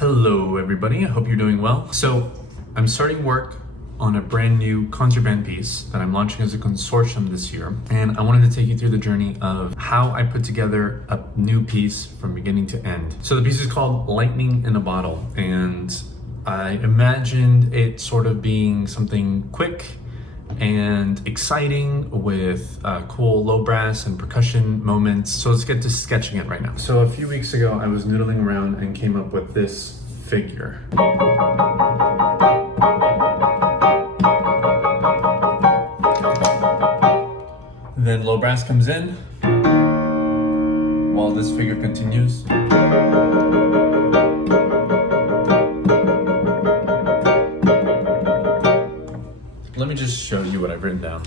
Hello everybody, I hope you're doing well. So I'm starting work on a brand new contraband piece that I'm launching as a consortium this year. And I wanted to take you through the journey of how I put together a new piece from beginning to end. So the piece is called Lightning in a Bottle, and I imagined it sort of being something quick and exciting with cool low brass and percussion moments. So let's get to sketching it right now. So a few weeks ago, I was noodling around and came up with this figure. Then low brass comes in while this figure continues. Let me just show you what I've written down.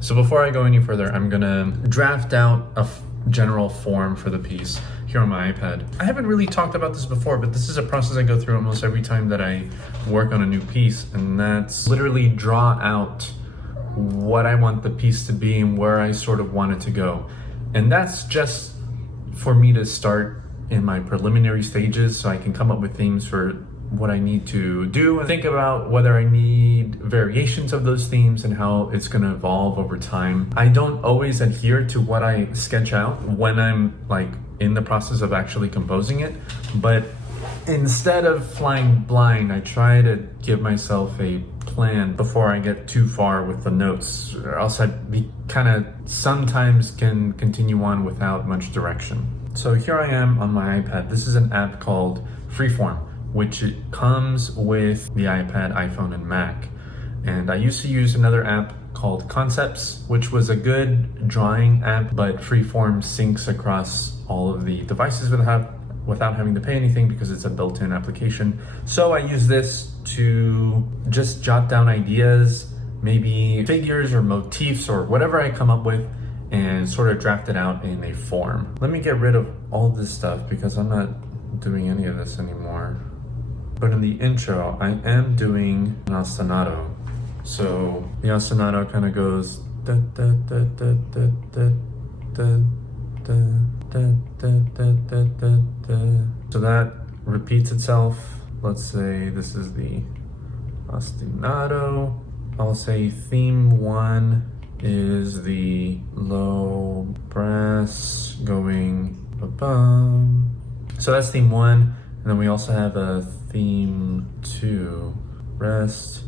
So before I go any further, I'm gonna draft out a general form for the piece here on my iPad. I haven't really talked about this before, but this is a process I go through almost every time that I work on a new piece, and that's literally draw out what I want the piece to be and where I sort of want it to go. And that's just for me to start in my preliminary stages so I can come up with themes for what I need to do and think about whether I need variations of those themes and how it's going to evolve over time. I don't always adhere to what I sketch out when I'm like in the process of actually composing it, but instead of flying blind, I try to give myself a plan before I get too far with the notes, or else I'd be kind of sometimes can continue on without much direction. So here I am on my iPad. This is an app called Freeform, which comes with the iPad, iPhone, and Mac. And I used to use another app called Concepts, which was a good drawing app, but Freeform syncs across all of the devices without having to pay anything because it's a built-in application. So I use this to just jot down ideas, maybe figures or motifs or whatever I come up with, and sort of draft it out in a form. Let me get rid of all this stuff because I'm not doing any of this anymore. But in the intro, I am doing an ostinato. So the ostinato kind of goes da da da da da da da da da da da da da. So that repeats itself. Let's say this is the ostinato. I'll say theme 1 is the low brass going ba-bum. So that's theme 1. And then we also have a theme 2. Rest,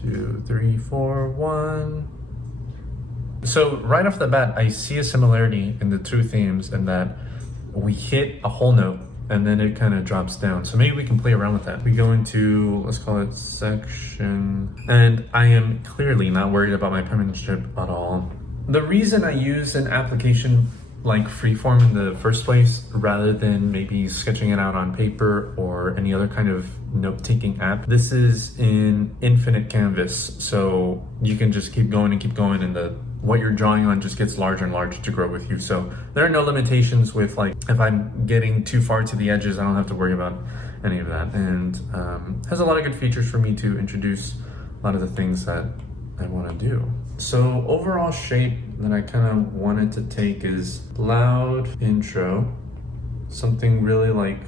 2, 3, 4, 1. So right off the bat, I see a similarity in the two themes in that we hit a whole note and then it kind of drops down. So maybe we can play around with that. We go into, let's call it section. And I am clearly not worried about my penmanship at all. The reason I use an application like Freeform in the first place, rather than maybe sketching it out on paper or any other kind of note-taking app. This is in infinite canvas, so you can just keep going and what you're drawing on just gets larger and larger to grow with you. So there are no limitations with like, if I'm getting too far to the edges, I don't have to worry about any of that. And has a lot of good features for me to introduce a lot of the things that I want to do. So overall shape that I kind of wanted to take is loud intro, something really like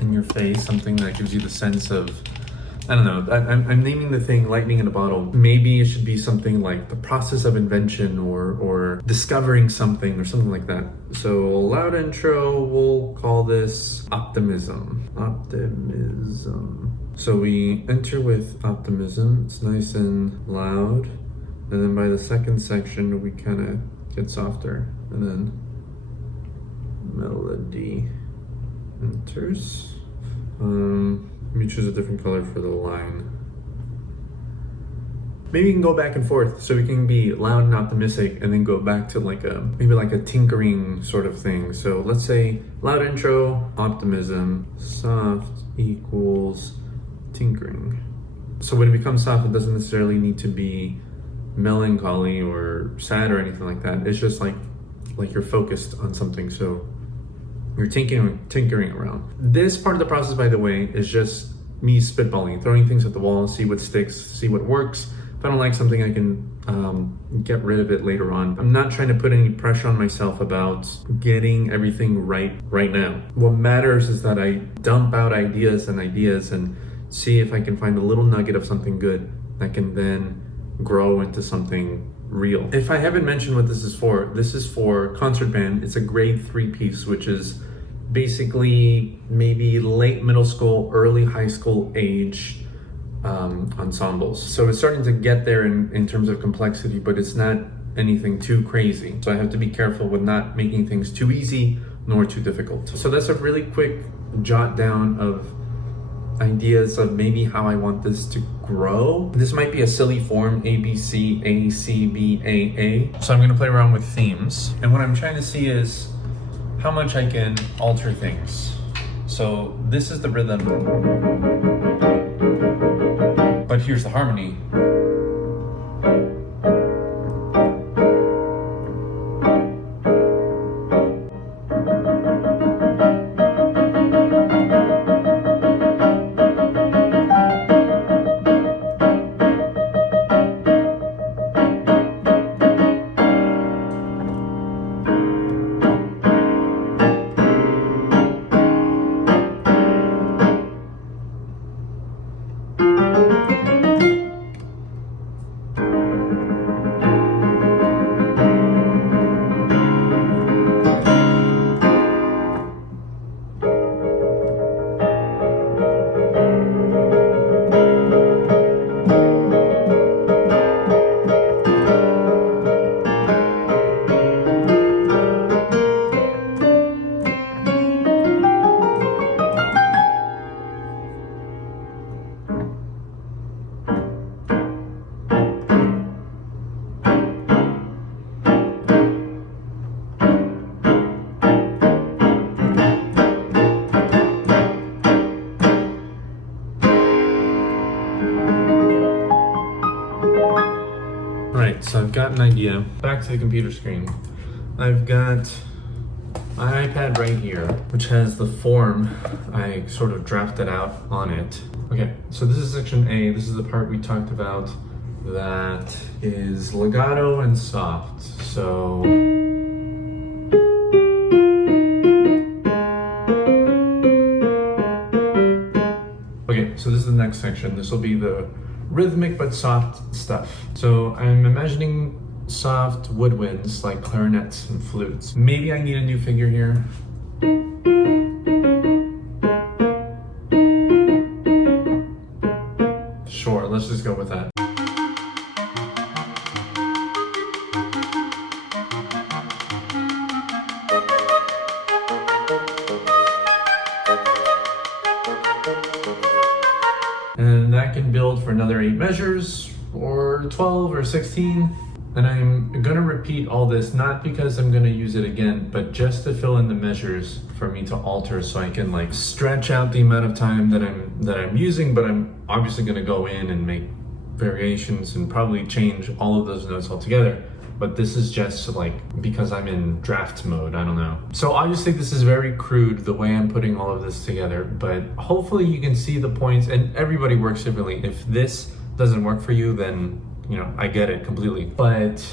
in your face, something that gives you the sense of, I don't know, I'm naming the thing Lightning in a Bottle. Maybe it should be something like the process of invention or discovering something or something like that. So loud intro, we'll call this optimism. So we enter with optimism, it's nice and loud. And then by the second section, we kind of get softer. And then melody enters. Let me choose a different color for the line. maybe we can go back and forth. So we can be loud and optimistic and then go back to like maybe like a tinkering sort of thing. So let's say loud intro, optimism, soft equals tinkering. So when it becomes soft, it doesn't necessarily need to be melancholy or sad or anything like that. It's just like you're focused on something. So you're tinkering around. This part of the process, by the way, is just me spitballing, throwing things at the wall, see what sticks, see what works. If I don't like something, I can get rid of it later on. I'm not trying to put any pressure on myself about getting everything right now. What matters is that I dump out ideas and see if I can find a little nugget of something good that can then grow into something real. If I haven't mentioned what this is for concert band. It's a grade 3 piece, which is basically maybe late middle school, early high school age ensembles. So it's starting to get there in terms of complexity, but it's not anything too crazy. So I have to be careful with not making things too easy nor too difficult. So that's a really quick jot down of ideas of maybe how I want this to grow. This might be a silly form, A, B, C, A, C, B, A, A. So I'm gonna play around with themes. And what I'm trying to see is how much I can alter things. So this is the rhythm, but here's the harmony. So I've got an idea. Back to the computer screen. I've got my iPad right here, which has the form I sort of drafted out on it. Okay, so this is section A. This is the part we talked about that is legato and soft. So okay, so this is the next section. This will be the rhythmic but soft stuff. So I'm imagining soft woodwinds like clarinets and flutes. Maybe I need a new figure here. Sure, let's just go with that. And that can build for another 8 measures, or 12 or 16. And I'm gonna repeat all this, not because I'm gonna use it again, but just to fill in the measures for me to alter so I can like stretch out the amount of time that I'm using, but I'm obviously gonna go in and make variations and probably change all of those notes altogether. But this is just like, because I'm in draft mode, I don't know. So obviously this is very crude, the way I'm putting all of this together, but hopefully you can see the points, and everybody works differently. If this doesn't work for you, then, you know, I get it completely. But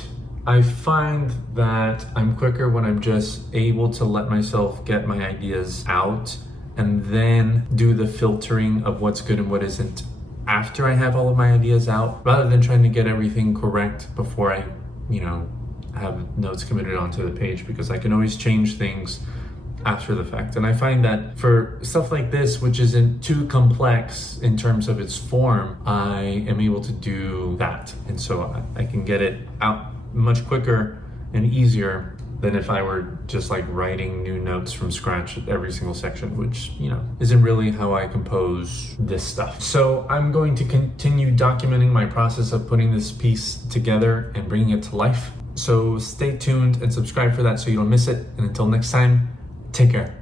I find that I'm quicker when I'm just able to let myself get my ideas out and then do the filtering of what's good and what isn't after I have all of my ideas out, rather than trying to get everything correct before I, you know, have notes committed onto the page, because I can always change things after the fact. And I find that for stuff like this, which isn't too complex in terms of its form, I am able to do that. And so I can get it out much quicker and easier than if I were just like writing new notes from scratch at every single section, which, you know, isn't really how I compose this stuff. So I'm going to continue documenting my process of putting this piece together and bringing it to life. So stay tuned and subscribe for that so you don't miss it. And until next time, take care.